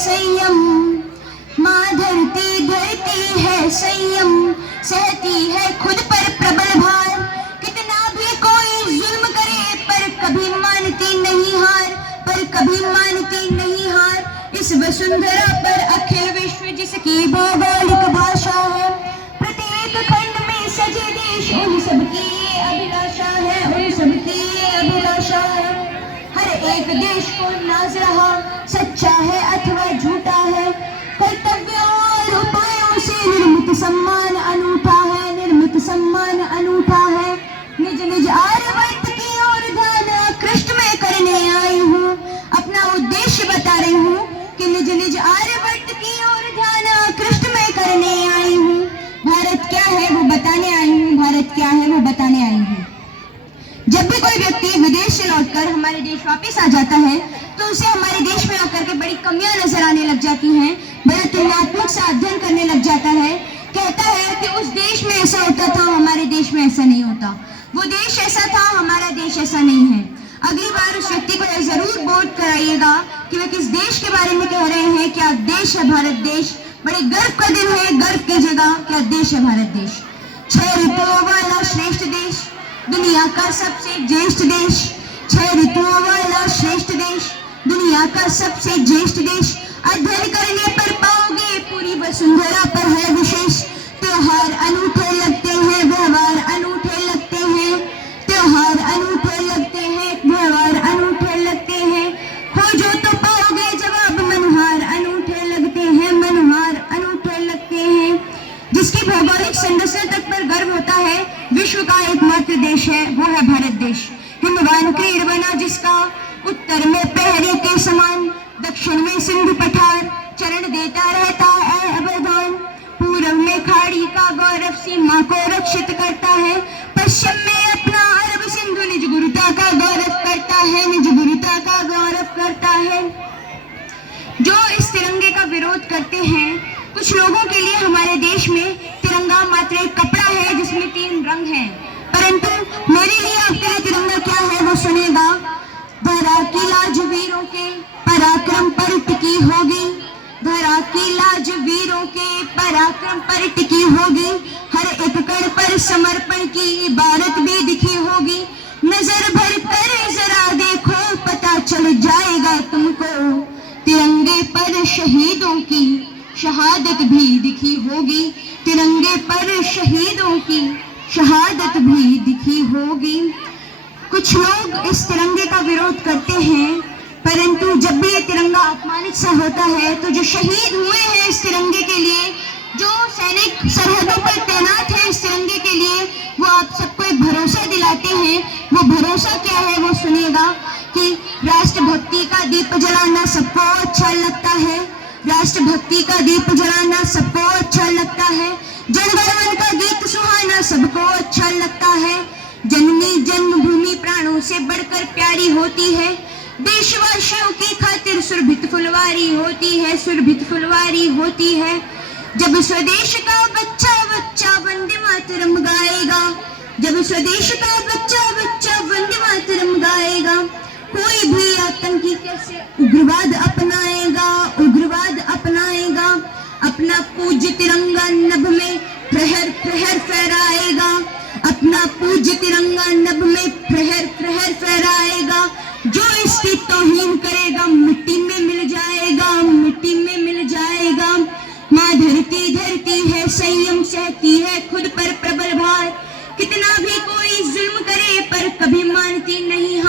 संयम, माँ धरती धरती है संयम, सहती है खुद पर प्रबल भार। कितना भी कोई जुल्म करे पर कभी मानती नहीं हार, पर कभी मानती नहीं हार। इस वसुंधरा पर अखिल विश्व जिसकी भौगोलिक भाषा है, प्रत्येक खंड में सजे देश उन सबकी ये अभिलाषा है, उन सबकी ये अभिलाषा है। हर एक देश को नाज रहा सच्चा है अथवा झूठा है, कर्तव्यों और उपायों से निर्मित सम्मान अनूठा है, निर्मित सम्मान अनूठा है। निज निज आर्यवर्त की ओर ध्यान आकृष्ट में करने आई हूँ, अपना उद्देश्य बता रही हूँ कि निज निज आर्यवर्त की ओर ध्यान आकृष्ट में करने आई हूँ। भारत क्या है वो बताने आई हूँ, भारत क्या है वो बताने आई हूँ। जब भी कोई व्यक्ति विदेश से लौटकर हमारे देश वापस आ जाता है तो उसे हमारे देश में आकर के बड़ी कमियां नजर आने लग जाती हैं, बड़ा तुलनात्मक सा अध्ययन करने लग जाता है। कहता है कि उस देश में ऐसा होता था, हमारे देश में ऐसा नहीं होता, वो देश ऐसा था, हमारा देश ऐसा नहीं है। अगली बार उस व्यक्ति को यह जरूर बोध कराइएगा कि वे किस देश के बारे में कह रहे हैं। क्या देश है भारत देश, बड़े गर्व का दिन है, गर्व कीजिएगा, क्या देश है भारत देश। 6 ऋतुओं वाला श्रेष्ठ देश, दुनिया का सबसे ज्येष्ठ देश, 6 ऋतुओं वाला श्रेष्ठ देश, दुनिया का सबसे ज्येष्ठ देश। अध्ययन करने पर पाओगे पूरी वसुंधरा पर है विशेष। त्योहार अनूठे लगते हैं, व्यवहार अनूठे लगते हैं, त्योहार अनूठे लगते हैं, व्यवहार अनूठे लगते हैं। खोजो तो पाओगे जवाब, मनुहार अनूठे लगते हैं, मनुहार अनूठे लगते हैं। जिसकी भौगोलिक संरचना तक पर गर्व होता है, विश्व का एकमात्र देश है, वो है भारत देश। हिमवान क्रीड़ बना जिसका, उत्तर में पहरी के समान, दक्षिण में सिंधु पठार, चरण देता रहता है अवधान। पूर्व में खाड़ी का गौरव सीमा को रक्षित करता है, पश्चिम में अपना अरब सिंधु निज गुरुता का गौरव करता है, निज गुरुता का गौरव करता है। जो इस तिरंगे का विरोध करते हैं, कुछ लोगों के लिए हमारे देश में तिरंगा मात्र एक कपड़ा है जिसमें 3 रंग हैं, परंतु मेरे लिए आपके लिए तिरंगा क्या है वो सुनेगा। धरा की लाज वीरों के पराक्रम पर टिकी होगी, धरा की लाज वीरों के पराक्रम पर टिकी होगी। हर एक कण पर समर्पण की इबारत भी दिखी होगी। नजर भर कर जरा देखो, पता चल जाएगा तुमको, तिरंगे पर शहीदों की शहादत भी दिखी होगी, तिरंगे पर शहीदों की शहादत भी दिखी होगी। कुछ लोग इस तिरंगे का विरोध करते हैं, परंतु जब भी ये तिरंगा अपमानित सा होता है तो जो शहीद हुए हैं इस तिरंगे के लिए, जो सैनिक सरहदों पर तैनात हैं इस तिरंगे के लिए, वो आप सबको एक भरोसा दिलाते हैं। वो भरोसा क्या है वो सुनिएगा कि राष्ट्रभक्ति का दीप जलाना सबको अच्छा लगता है, राष्ट्रभक्ति का दीप जलाना सबको अच्छा लगता है, जनगण मन का गीत सुहाना सबको अच्छा लगता है। जननी जन्मभूमि प्राणों से बढ़कर प्यारी होती है, देशवासियों की खातिर सुरभित फुलवारी होती है, सुरभित फुलवारी होती है। जब स्वदेश का बच्चा बच्चा वंदे मातरम गाएगा, जब स्वदेश का बच्चा बच्चा वंदे मातरम गाएगा, कोई भी आतंकी कैसे उग्रवाद अपनाएगा, उग्रवाद अपनाएगा। अपना पूज्य तिरंगा नभ में प्रहर प्रहर फहराएगा, अपना पूज्य तिरंगा नभ में प्रहर प्रहर फहराएगा। जो इसकी तौहीन करेगा मिट्टी में मिल जाएगा, मिट्टी में मिल जाएगा। माँ धरती धरती है संयम, सहती है खुद पर प्रबल भार। कितना भी कोई जुल्म करे पर कभी मानती नहीं